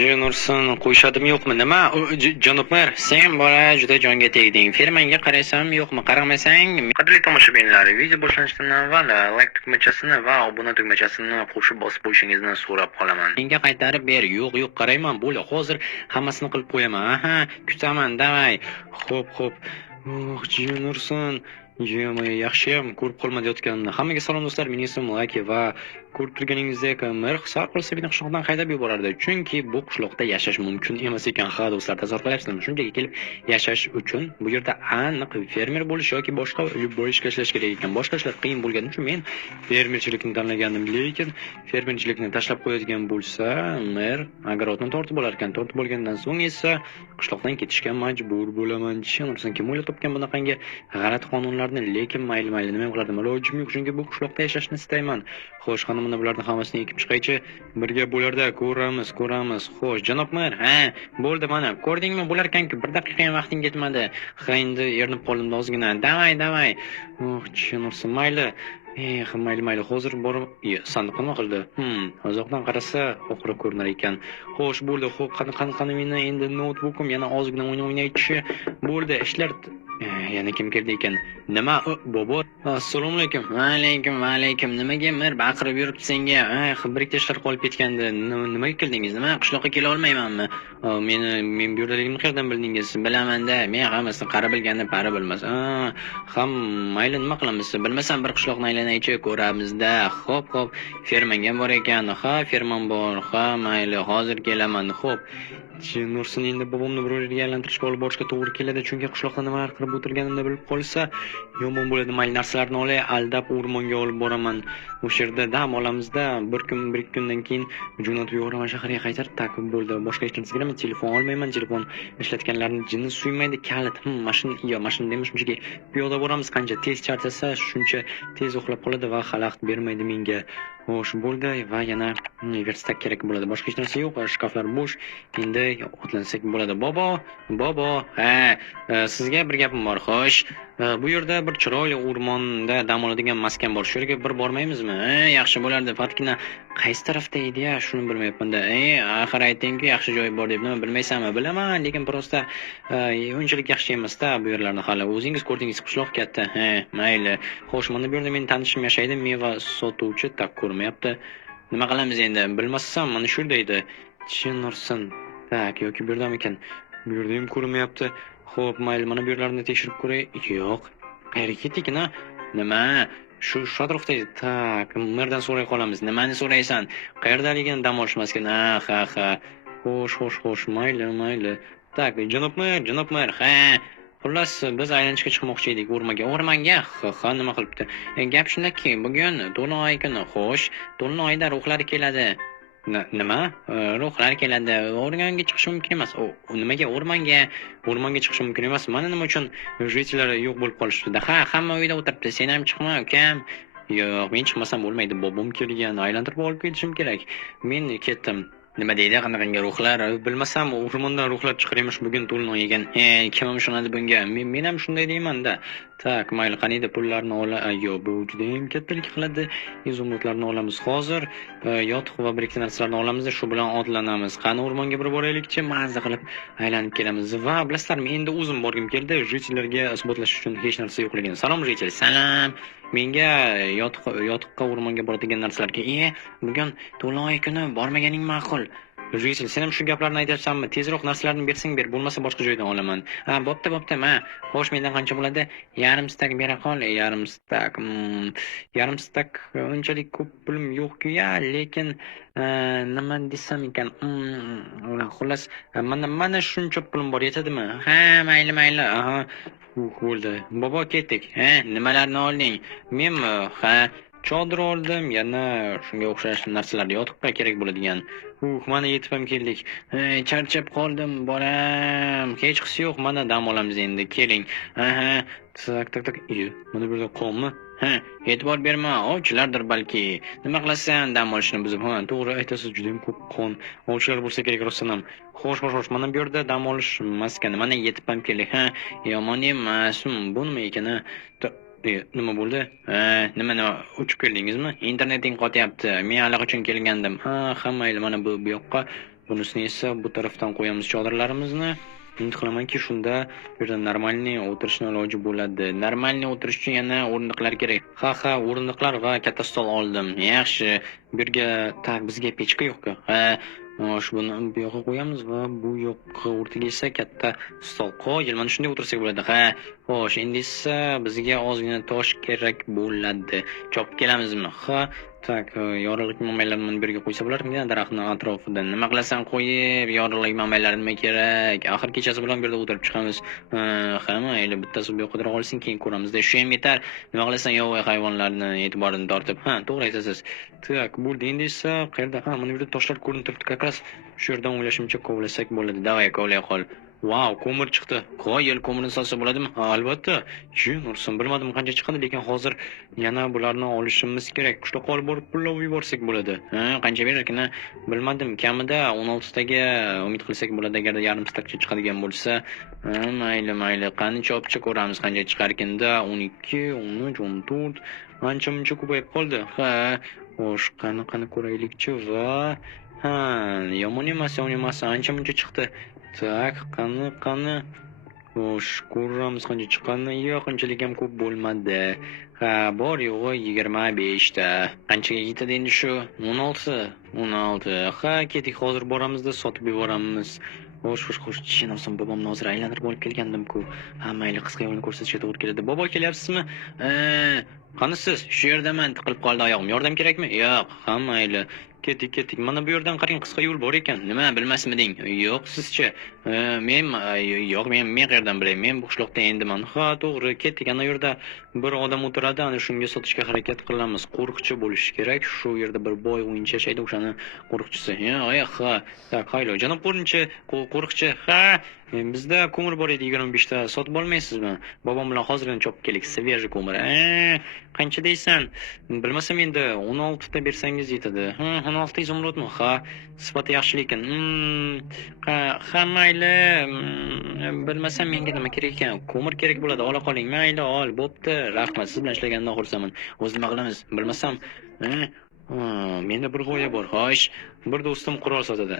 Nursin qo'yishadimi yo'qmi? Nima? Janob mer, sen bola juda jonga tegding. Fermanga qarasam yo'qmi? Qaramasang, qadrli tomoshabinlar, video boshlanishidan avval like tugmachasini va obuna tugmachasini qo'shib bosib qo'yishingizni so'rab qolaman. Menga qaytarib ber. Yo'q, qarayman. Bo'ldi, hozir hammasini qilib qo'yaman. Aha, kutaman, davay. Xo'p. Nursin yaxshiyam ko'rib qolmayotganimni. Hammaga salom do'stlar, mening ismim Laki va ko'rib turganingizdek, mer sar qilsa meni qishloqdan haydab yuborardi. Chunki bu qishloqda yashash mumkin emas ekan. Ha, do'stlar, tasavvur qilyapsizlarmi? Shunchaki kelib yashash uchun bu yerda aniq fermer bo'lish yoki boshqa любой ishga ishlash kerak ekan. Boshqa ishlar qiyin bo'lgani uchun men fermerchilikni tanlagandim. Lekin fermerchilikni tashlab qo'yadigan bo'lsa, mer огородni tortib olar ekan. Tortib olgandan so'ng esa qishloqdan ketishga majbur bo'laman. Tushunarsan, kim o'ylab topgan bunaqangi g'alati qonunlarni? Lekin mayli, nima qiladim? Ilojim yo'q, chunki bu qishloqda yashashni istayman. Xo'sh, mana bularni hammasini ekib chiqaychi, birga bo'larda ko'ramiz. Xo'sh, janob mer, ha, bo'ldi mana. Ko'rdingmi, bo'lar ekan-ku, bir daqiqa ham vaqting ketmadi. Ha, endi erinib qoldim ozgina. Davay. Tushunarsan, mayli. Mayli, hozir borib, sandiqni nima qildi? Uzoqdan qarasa, oxiri ko'rinar ekan. Xo'sh, bo'ldi. Xo'p, qani meni endi notebookim yana ozgina o'ynaychi. Bo'ldi, ishlar yana kim keldi ekan? Nima, bobo? Assalomu alaykum. Va alaykum. Nimaga mer baqirib yuribdi senga? Bir ikkita ishlar qolib ketgandi. Nimaga keldingiz? Nima, qishloqqa kela olmaymanmi? Men bu yerdaligimni qayerdan bildingiz? Bilaman-da, men hammasini qara bilganni pari bilmas. Mayli, nima qilamiz? Bilmasam bir qishloqni aylanaychi, ko'ramiz-da. Xo'p, fermanga bor ekan. Ha, ferman bor. Ha, mayli, hozir kelaman. Xo'p. Nursin endi bobomni bir yerga aylantirishga olib borishga to'g'ri keladi, chunki qishloqda nimalar qilib o'tirganimni bilib qolsa, yomon bo'ladi. Mayli, narsalarni olay, aldab o'rmonga olib boraman. O'sha yerda dam olamizda, bir ikki kundan keyin jo'natib yuboraman shaharga qaytarib. Tak bo'ldi. Boshqa hech narsa kerakmas. Telefon olmayman. Telefon ishlatganlarni jinni suymaydi. Kalit, mashina demish, shunchaki piyoda boramiz. Qancha tez charchasa, shuncha tez uxlab qoladi va xalaqit bermaydi menga. Xo'sh, bo'ldi va yana verstak kerak bo'ladi. Boshqa hech narsa yo'q. Shkaflar bo'sh. Endi otlansak bo'ladi. Bobo, sizga bir gapim bor. Xo'sh, bu yerda bir chiroyli o'rmonda dam oladigan maskan bor. Shu yerga bir bormaymizmi? Yaxshi bo'lardi. Faqatgina qaysi tarafda edi-ya, shuni bilmayapman-da. Axir ayting-ku, yaxshi joy bor deb. Nima bilmaysanmi? Bilaman, lekin prosta unchalik yaxshi emas-da bu yerlarni hali. O'zingiz ko'rdingiz, qishloq katta. Mayli. Xo'sh, mana bu yerda men tanishim yashaydi, meva sotuvchi, tak ko'rmayapti. Nima qilamiz endi? Bilmasam, mana shu yerda edi. Tushunarsan. Tak, yoki bu yerdami ekan? Bu yerda ham ko'rinmayapti. Xo'p, mayli, mana bu yerlarni tekshirib ko'ray. Yo'q. Qayerga ketdik-na? Nima? Shu atrofda edi. Tak, merdan so'ray qolamiz. Nimani so'raysan? Qayerdaligini dam olish maskan. Ha. Xo'sh, mayli. Tak, janob mer, ha. Xullas, biz aylanishga chiqmoqchi edik o'rmonga. Ha, nima qilibdi? Gap shundaki, bugun to'lin kuni. Xo'sh, to'lin oyda ruhlar keladi. Nima? Ruhlar keladi. O'rmonga chiqish mumkin emas. Nimaga o'rmonga chiqish mumkin emas? Mana nima uchun jitlar yo'q bo'lib qolishdi. Ha, hamma uyda o'tiribdi. Sen ham chiqma, ukam. Yo'q, men chiqmasam bo'lmaydi. Bobom kelgan, aylantirib olib ketishim kerak. Men ketdim. Nima deydi, qanaqangi ruhlar? Bilmasam, o'rmondan ruhlar chiqar emish bugun to'lin yegan. Kim ham ishonadi bunga? Men ham shunday deyman-da. Tak, mayli, qaniydi pullarni bu juda ham kattalik qiladi. Izumrudlarni olamiz hozir. Yotiq va bir ikkita narsalarni olamiz, shu bilan otlanamiz. Qani o'rmonga bir boraylik-chi, mazza qilib aylanib kelamiz. Va bilasizlarmi, endi o'zim borgim keldi, jitlarga isbotlash uchun hech narsa yo'qligini. Salom jitlar. Salom. Menga yotiqqa o'rmonga boradigan narsalarga, bugun to'lin kuni bormaganing ma'qul. Jitlar, sen ham shu gaplarni aytyapsanmi? Tezroq narsalarni bersang ber, bo'lmasa boshqa joydan olaman. Bo'pti. Xo'sh, mendan qancha bo'ladi? Yarim stak bera qol. Yarim stak unchalik ko'p pulim yo'q-ku-ya, lekin nima desam ekan? Xullas, mana shuncha pulim bor, yetadimi? Ha, mayli. Aha. Bo'ldi. Bobo, ketdik. Nimalarni olding? Menmi? Ha, chodir oldim, yana shunga o'xshash narsalarni yotiqqa kerak bo'ladigan. Mana yetib ham keldik. Charchab qoldim, bolam. Hech qisi yo'q, mana dam olamiz endi. Keling. Tak. Mana bu yerda qonmi? E'tibor berma, ovchilardir balki. Nima qilasan, dam olishni buzib? To'g'ri aytasiz, juda ham ko'p qon. Ovchilar bo'lsa kerak rostdan ham. Xo'sh, mana bu yerda dam olish maskani. Mana yetib ham keldik. Yomon emas. Bu nima ekan? Nima bo'ldi? Nima uchib keldingizmi? Interneting qotyapti. Men allaqachon kelgandim. Ha, mayli, mana bu yoqqa Bunisini esa bu tarafdan qo'yamiz chodirlarimizni. Umid qilamanki, shunda bu yerda normalniy o'tirishni iloji bo'ladi. Normalniy o'tirish uchun yana o'rindiqlar kerak. Ha, o'rindiqlar va katta stol oldim. Yaxshi. Bu yerga tak bizga pechka yo'q-ku. Ha, buni bu yoqqa qo'yamiz va bu yoqqa o'rtaga esa katta stol qo'yil. Mana shunday o'tirsak bo'ladi. Ha, xo'sh, endi esa bizga ozgina tosh kerak bo'ladi. Chopib kelamizmi? Ha, tak, yorug'lik momaylarini bu yerga qo'ysa bo'larmi? Daraxtning atrofida nima qilasan qo'yib, yorug'lik momaylari nima kerak? Axir kechasi bilan bu yerda o'tirib chiqamiz. Ha, mayli, bittasi bu yoqqa o'tira qolsin, keyin ko'ramiz-da. Shu ham yetar. Nima qilasan yovvoyi hayvonlarni e'tiborini tortib? Ha, to'g'ri aytasiz. Tak, bo'ldi. Endi esa qayerda? Ha, mana bu yerda toshlar ko'rinib turibdi. Qaqas shu yerdan o'ylashimcha kovlasak bo'ladi. Davay, kovlay qol. Wow, ko'mir chiqdi. Qo'yil, ko'mirni solsa bo'ladimi? Ha, albatta. Jin ursin, bilmadim qancha chiqadi, lekin hozir yana bularni olishimiz kerak. Qishloqqa olib borib pullab yuborsak bo'ladi. Ha, qancha berarkan? Bilmadim, kamida 16 taga umid qilsak bo'ladi, agarda yarim stakcha chiqadigan bo'lsa. Ha, mayli. Qani chopcha ko'ramiz qancha chiqarkanda. 12, 13, 14. Ancha-muncha ko'payib qoldi. Ha, xo'sh, qani ko'raylikchi va ha, yomon emas, ancha-muncha chiqdi. Tak, qani. Xo'sh, ko'ramiz qancha chiqqanini. Yo'q, qanchalik ham ko'p bo'lmadi. Ha, bor yo'g'i 25 ta. Qanchaga yetadi endi shu? 16. Ha, keting, hozir boramizda sotib yuboramiz. Xo'sh, chinavson bobomni hozir aylantirib olib kelgandim-ku. Ha, mayli, qisqa yo'lni ko'rsatishga to'g'ri keladi. Bobo, kelyapsizmi? Qani siz? Shu yerdaman, tiqilib qoldi oyog'im. Yordam kerakmi? Yo'q, ha, mayli. Ketik. Mana bu yerdan qarang, qisqa yo'l bor ekan. Nima, bilmasmiding? Yo'q, sizchi? Men qayerdan bilay? Men bu qishloqda endiman. Ha, to'g'ri, ketik. Ana yerda bir odam o'tiradi, ana shunga sotishga harakat qilamiz. Qo'riqchi bo'lishi kerak. Shu yerda bir boy o'yinchi yashaydi, o'shani qo'riqchisi. Ha. Tak, haylo, janob qo'riqchi. Ha, bizda ko'mir bor edi 25 ta. Sotib olmaysizmi? Bobom bilan hozirgina chopib kelik. Sveji ko'mir. Qancha deysan? Bilmasam endi 16 ta bersangiz yetadi. 16 izumrudmi? Ha, sifati yaxshi lekin. Ha, mayli. Bilmasam menga nima kerak ekan? Ko'mir kerak bo'ladi. Ola qoling. Mayli, ol. Bo'pti. Rahmat. Siz bilan ishlagandan xursandman. O'z nima qilamiz? Bilmasam. Menda bir g'oya bor. Xo'sh, bir do'stim qurol sotadi.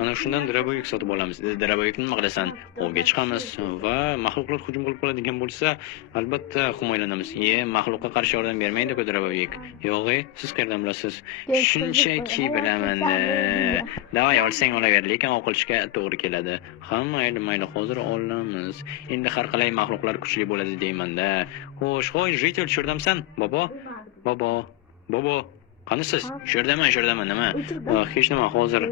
Ana shundan draboyuk sotib olamiz. Draboyukni nima qilasan? Ovga chiqamiz va mahluqlar hujum qilib qoladigan bo'lsa, albatta himoyalanamiz. Mahluqqa qarshi yordam bermaydi-ku draboyuk. Yo'g'i, siz qayerdan bilasiz? Shunchaki bilaman. Davay, olsang olaver, lekin o'qilishga to'g'ri keladi. Ha, mayli, hozir olamiz. Endi har qalay mahluqlar kuchli bo'ladi deyman-da. Xo'sh, jitel, shu yerdamsan? Bobo. Qani siz? Shu yerdaman, nima? Hech nima, hozir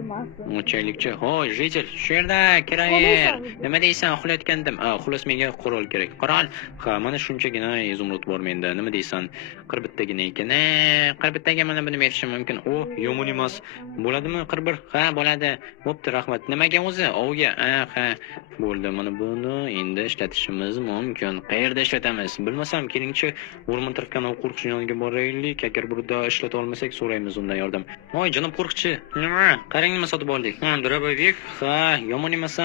o'chaylikchi. Xo'sh, jitel, shu yerda kiraver. Nima deysan? Uxlayotgandim. Xullas menga qurol kerak. Qurol? Ha, mana shunchagina izumrud bor menda. Nima deysan? Qirbittagina ekan. Qirbittaga mana buni berishim mumkin. Yomon emas. Bo'ladimi qirbir? Ha, bo'ladi. Bo'pti, rahmat. Nimaga o'zi? Ovga. Ha. Bo'ldi. Mana buni endi ishlatishimiz mumkin. Qayerda ishlatamiz? Bilmasam, kelingchi, o'rmon tarafdan qo'riqchi yoniga boraylik. Agar burada ishlata olmasak, so'raymiz undan yordam. Voy, janob qo'riqchi. Nima? Qarang, nima sotib oldik. Draboyuk. Ha, yomon emas,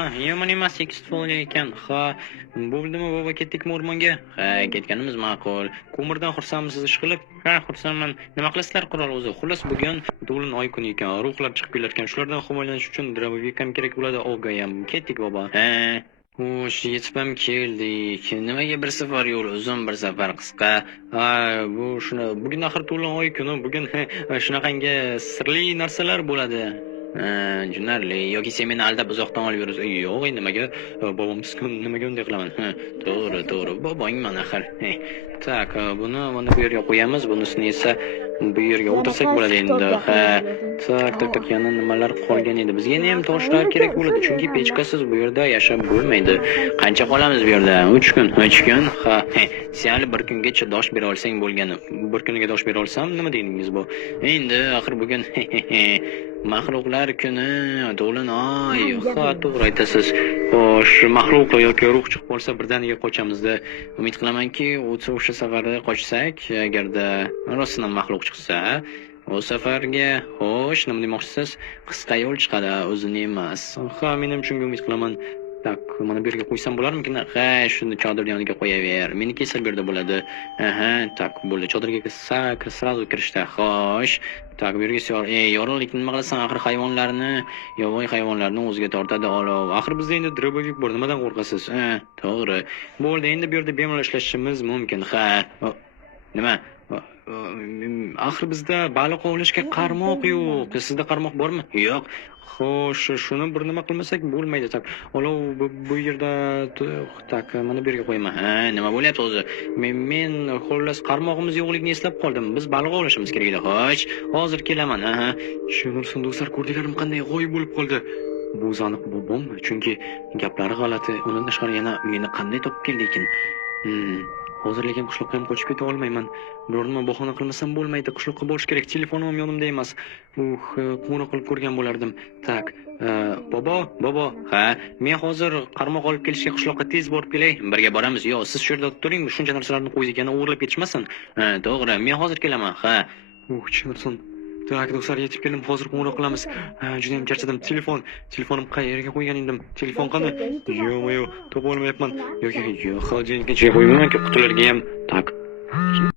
2 stol ekan. Ha, bo'ldimi, bobo, ketdikmi o'rmonga? Ha, ketganimiz ma'qul. Ko'mirdan xursandmisiz ish qilib? Ha, xursandman. Nima qilasizlar qurol o'zi? Xullas, bugun Do'lin oy kuni ekan. Ruhlar chiqib kelar ekan. Shulardan himoyalanish uchun draboyuk ham kerak bo'ladi. Ovga ham. Ketdik, bobo. Xo'sh, yetib ham keldik. Nimaga bir safar yo'l uzun, bir safar qisqa? Bugun axir Do'lin oy kuni. Bugun shunaqangi sirli narsalar bo'ladi. Junarli, yoki sen meni aldab uzoqdan olib yurasiz. Yo'q, nimaga? Bobomsiz-ku, nimaga unday qilaman? To'g'ri, bobongman axir. Tak, buni mana bu yerga qo'yamiz, bunisini esa bu yerga o'tirsak bo'ladi endi. Ha, tak, yana nimalar qolgan edi? Bizga ham toshlar kerak bo'ladi, chunki pechkasiz bu yerda yashab bo'lmaydi. Qancha qolamiz bu yerda? 3 kun. Ha, sen hali bir kungacha dosh bera olsang bo'lgani. Bir kuniga dosh bera olsam, nima dedingiz bu? Endi axir bugun mahluqlar kuni, Do'lin oy. Ha, to'g'ri aytasiz. Xo'sh, mahluq yoki ruh chiqib qolsa birdaniga qochamiz-da. Umid qilamanki, o'sha safarda qochsak, agarda rostdan mahluq chiqsa, o safarga, xo'sh, nima demoqchisiz? Qisqa yo'l chiqadi, uzun emas. Ha, men ham shunga umid qilaman. Tak, mana bu yerga qo'ysam bo'larmikin? Ha, shuni chodir yoniga qo'yaver. Meniki esa bu yerda bo'ladi. Aha, tak, bo'ldi. Chodirga srazu kirishdi. Xo'sh. Tak, bu yerga yorug'lik nima qilasan? Axir hayvonlarni, yovvoyi hayvonlarni o'ziga tortadi olov. Axir bizda endi drobovik bor. Nimadan qo'rqasiz? Ha, to'g'ri. Bo'ldi, endi bu yerda bemalol ishlashimiz mumkin. Ha. Nima? Axir bizda baliq ovlashga qarmoq yo'q. Sizda qarmoq bormi? Yo'q. Xo'sh, shuni bir nima qilmasak bo'lmaydi. Tak, olov bu yerda tak, mana bu yerga qo'yma. Ha, nima bo'lyapti o'zi? Men xullas qarmog'imiz yo'qligini eslab qoldim. Biz baliq ovlashimiz kerak edi. Xo'sh, hozir kelaman. Aha. Shunursin do'stlar, ko'rdinglarmi qanday g'oyib bo'lib qoldi? Bu aniq bobommi? Chunki gaplari g'alati. Undan tashqari yana meni qanday topib keldi ekan? Hozir lekin qishloqqa ham qochib keta olmayman. Biror nima bahona qilmasam bo'lmaydi. Qishloqqa borish kerak. Telefonim ham yonimda emas. Qo'ng'iroq qilib ko'rgan bo'lardim. Tak, bobo, ha, men hozir qarmoq olib kelishga qishloqqa tez borib kelay. Birga boramiz. Yo, siz shu yerda turing, shuncha narsalarni qo'ydik, yana o'g'irlab ketishmasin. Ha, to'g'ri. Men hozir kelaman. Ha. Chinarson. Tak, do'stlar, yetib keldim. Hozir qo'ng'iroq qilamiz. Juda ham charchadim. Telefonim qayerga qo'ygan edim? Telefon qani? Yo'q, topa olmayapman. Yo'q, xolodilnikka qo'ymayman-ku, qutilarga ham. Tak.